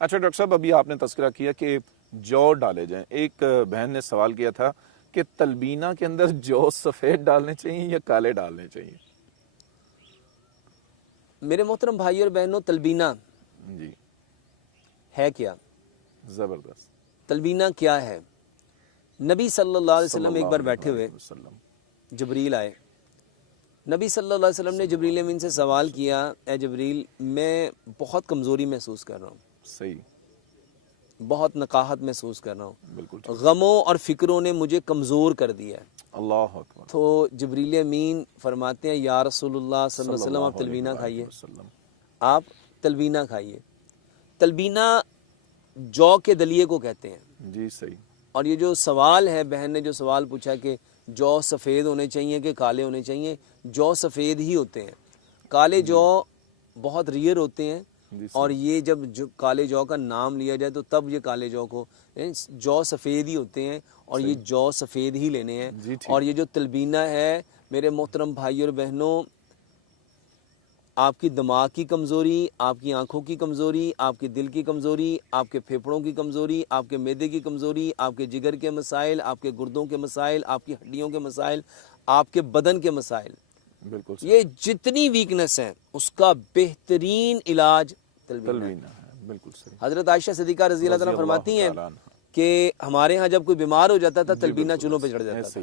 اچھا ڈاکٹر صاحب، ابھی آپ نے تذکرہ کیا کہ جو ڈالے جائیں، ایک بہن نے سوال کیا تھا کہ تلبینہ کے اندر جو سفید ڈالنے چاہیے یا کالے ڈالنے چاہیے؟ میرے محترم بھائی اور بہنوں، تلبینہ جی ہے کیا؟ زبردست. تلبینہ کیا ہے؟ نبی صلی اللہ علیہ وسلم ایک بار بیٹھے ہوئے، جبریل آئے. نبی صلی اللہ علیہ وسلم نے جبریل امین سے سوال کیا، اے جبریل، میں بہت کمزوری محسوس کر رہا ہوں، صحیح، بہت نقاہت محسوس کر رہا ہوں، بالکل. غموں اور فکروں نے مجھے کمزور کر دیا ہے. اللہ اکبر. تو جبریل امین فرماتے ہیں، یا رسول اللہ صلی اللہ علیہ وسلم، آپ تلبینہ کھائیے، آپ تلبینہ کھائیے. تلبینہ جو کے دلیے کو کہتے ہیں. جی صحیح. اور یہ جو سوال ہے، بہن نے جو سوال پوچھا کہ جو سفید ہونے چاہیے کہ کالے ہونے چاہیے، جو سفید ہی ہوتے ہیں. کالے جو بہت ریئر ہوتے ہیں، اور یہ جب کالے جو کا نام لیا جائے تو تب یہ کالے جو کو، جو سفید ہی ہوتے ہیں اور یہ جو سفید ہی لینے ہیں. اور یہ جو تلبینہ ہے میرے محترم بھائی اور بہنوں، آپ کی دماغ کی کمزوری، آپ کی آنکھوں کی کمزوری، آپ کے دل کی کمزوری، آپ کے پھیپھڑوں کی کمزوری، آپ کے معدے کی کمزوری، آپ کے جگر کے مسائل، آپ کے گردوں کے مسائل، آپ کی ہڈیوں کے مسائل، آپ کے بدن کے مسائل، بالکل یہ جتنی ویکنس ہیں اس کا بہترین علاج تلبینہ ہے. بالکل صحیح. حضرت عائشہ صدیقہ رضی اللہ تعالیٰ فرماتی ہیں کہ ہمارے ہاں جب کوئی بیمار ہو جاتا تھا تلبینہ چولہوں پہ چڑھ جاتا تھا،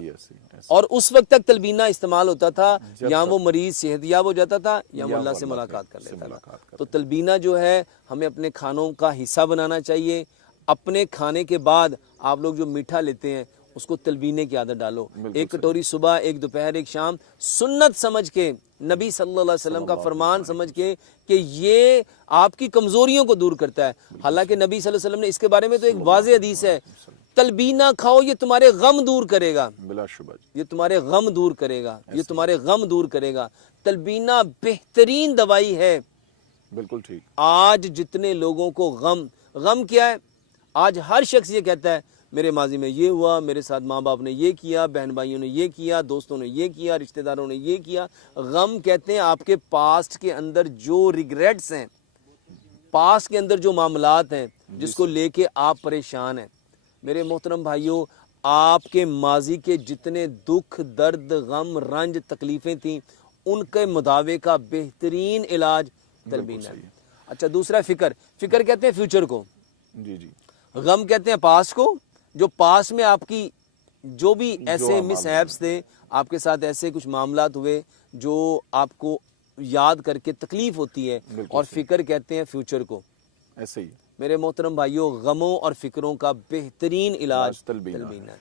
اور اس وقت تک تلبینہ استعمال ہوتا تھا یا وہ مریض صحت یاب ہو جاتا تھا یا وہ اللہ سے ملاقات کر لیتا تھا. تو تلبینہ جو ہے ہمیں اپنے کھانوں کا حصہ بنانا چاہیے. اپنے کھانے کے بعد آپ لوگ جو میٹھا لیتے ہیں اس کو تلبینے کی عادت ڈالو. ایک کٹوری صبح، ایک دوپہر، ایک شام، سنت سمجھ کے، نبی صلی اللہ علیہ وسلم کا فرمان سمجھ کے کہ یہ آپ کی کمزوریوں کو دور کرتا ہے. حالانکہ نبی صلی اللہ علیہ وسلم نے اس کے بارے میں تو ایک واضح حدیث ہے، تلبینہ کھاؤ، یہ تمہارے غم دور کرے گا، بلا شبہ، یہ تمہارے غم دور کرے گا، یہ تمہارے غم دور کرے گا. تلبینہ بہترین دوائی ہے. بالکل ٹھیک. آج جتنے لوگوں کو غم کیا ہے، آج ہر شخص یہ کہتا ہے میرے ماضی میں یہ ہوا، میرے ساتھ ماں باپ نے یہ کیا، بہن بھائیوں نے یہ کیا، دوستوں نے یہ کیا، رشتہ داروں نے یہ کیا. غم کہتے ہیں آپ کے پاسٹ کے اندر جو ریگریٹس ہیں، پاسٹ کے اندر جو معاملات ہیں جس کو لے کے آپ پریشان ہیں. میرے محترم بھائیوں، آپ کے ماضی کے جتنے دکھ، درد، غم، رنج، تکلیفیں تھیں، ان کے مداوے کا بہترین علاج تلبینہ ہے. اچھا، دوسرا فکر کہتے ہیں فیوچر کو، جی جی. غم کہتے ہیں پاسٹ کو، جو پاس میں آپ کی جو بھی ایسے مس ہیپس تھے، آپ کے ساتھ ایسے کچھ معاملات ہوئے جو آپ کو یاد کر کے تکلیف ہوتی ہے. اور فکر کہتے ہیں فیوچر کو. ایسے ہی میرے محترم بھائیوں، غموں اور فکروں کا بہترین علاج تلبینہ ہے.